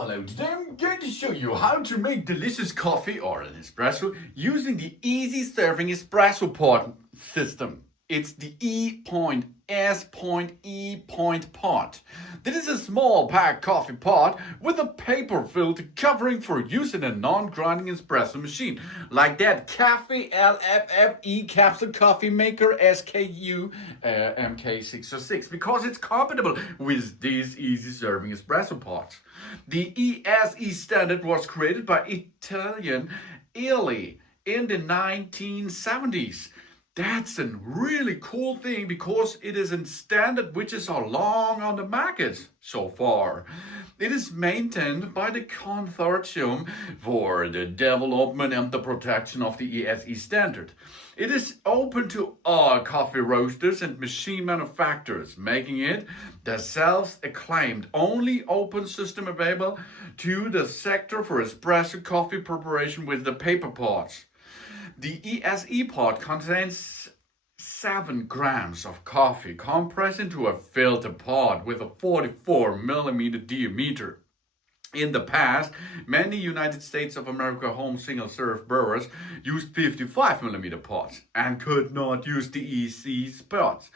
Hello, today I'm going to show you how to make delicious coffee or an espresso using the easy serving espresso pot system. It's the E.S.E. pot. This is a small pack coffee pot with a paper filter covering for use in a non-grinding espresso machine, like that Cafelffe capsule coffee maker SKU MK606, because it's compatible with these easy serving espresso pots. The E.S.E standard was created by Italian E.S.E in the 1970s. That's a really cool thing because it is a standard which is so long on the market so far. It is maintained by the Consortium for the Development and the Protection of the E.S.E standard. It is open to all coffee roasters and machine manufacturers, making it the self-acclaimed only open system available to the sector for espresso coffee preparation with the paper pots. The E.S.E pot contains 7 grams of coffee compressed into a filter pot with a 44 millimeter diameter. In the past, many United States of America home single-serve brewers used 55 millimeter pots and could not use the E.S.E pots.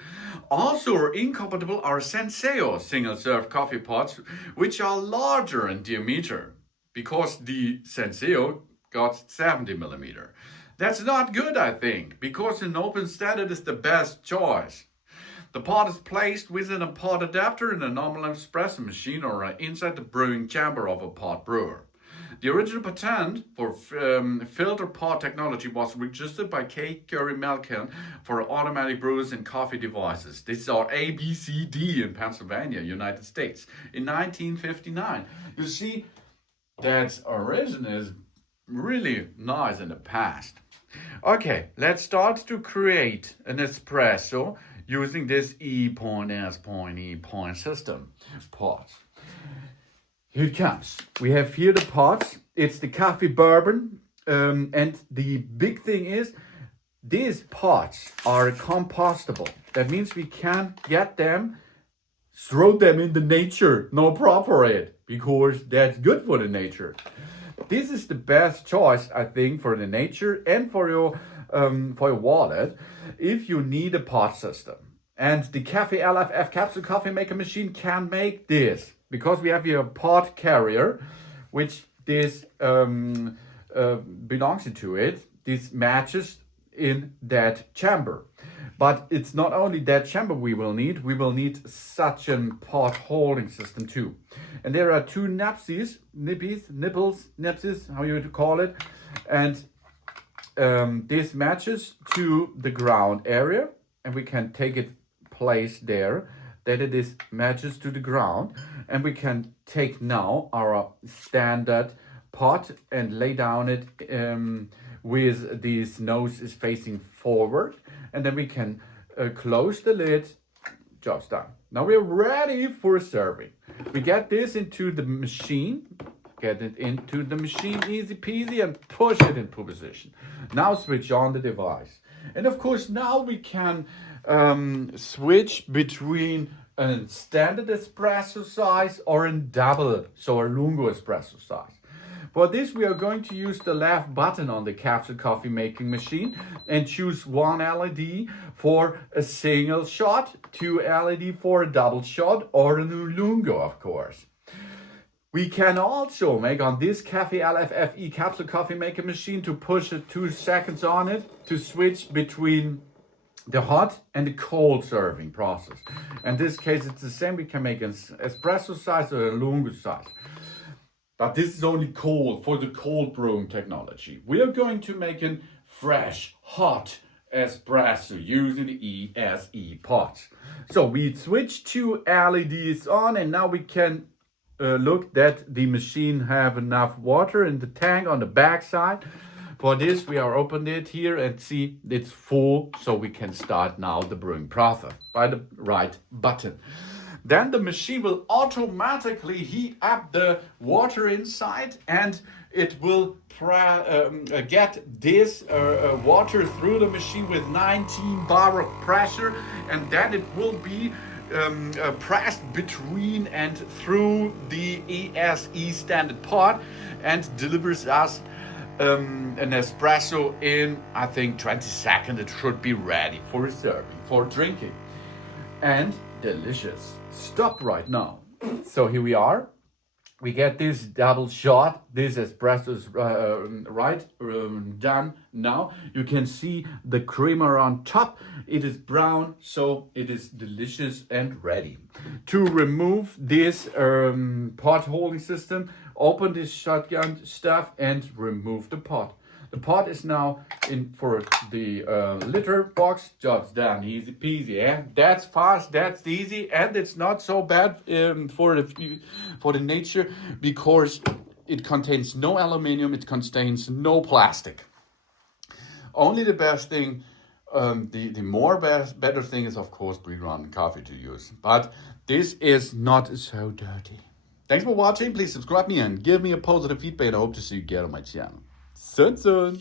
Also incompatible are Senseo single-serve coffee pots, which are larger in diameter, because the Senseo got 70 millimeter. That's not good, I think, because an open standard is the best choice. The pot is placed within a pot adapter in a normal espresso machine or inside the brewing chamber of a pot brewer. The original patent for filter pot technology was registered by K. Curry Melkin for automatic brewers and coffee devices. These are ABCD in Pennsylvania, United States, in 1959. You see, that origin is really nice in the past. Okay, let's start to create an espresso using this E.S.E. system pot. Here it comes. We have here the pots. It's the coffee bourbon. And the big thing is, these pots are compostable. That means we can get them, throw them in the nature, no problem, because that's good for the nature. This is the best choice, I think, for the nature and for your wallet if you need a pot system. And the Cafelffe Capsule Coffee Maker Machine can make this, because we have here a pot carrier, which this belongs to it. This matches in that chamber. But it's not only that chamber we will need such a pot holding system too. And there are 2 nipples, how you call it. And this matches to the ground area, and we can take it place there, that it is matches to the ground. And we can take now our standard pot and lay down it with this nose is facing forward, and then we can close the lid. Job's done. Now we're ready for serving. We get this into the machine, easy peasy, and push it into position. Now switch on the device. And of course now we can switch between a standard espresso size or a double, so a Lungo espresso size. For this, we are going to use the left button on the capsule coffee making machine and choose 1 LED for a single shot, 2 LED for a double shot, or a Lungo, of course. We can also make on this Cafelffe capsule coffee maker machine to push 2 seconds on it to switch between the hot and the cold serving process. In this case, it's the same. We can make an espresso size or a Lungo size. But this is only cold, for the cold brewing technology. We are going to make a fresh, hot espresso using the E.S.E pot. So we switch 2 LEDs on, and now we can look that the machine have enough water in the tank on the back side. For this, we are opening it here and see it's full, so we can start now the brewing process by the right button. Then the machine will automatically heat up the water inside, and it will get this water through the machine with 19 bar of pressure, and then it will be pressed between and through the E.S.E standard pot and delivers us an espresso in, I think, 20 seconds. It should be ready for serving, for drinking. And delicious. Stop right now. So here we are. We get this double shot. This espresso is done now. You can see the creamer on top. It is brown, so it is delicious and ready. To remove this pot holding system, open this shotgun stuff and remove the pot. The pot is now in for the litter box. Job's done, easy peasy. Yeah, that's fast, that's easy, and it's not so bad for the nature because it contains no aluminum, it contains no plastic. Only the best thing, better thing is of course pre-ground coffee to use, but this is not so dirty. Thanks for watching. Please subscribe me and give me a positive feedback. I hope to see you again on my channel. Soon.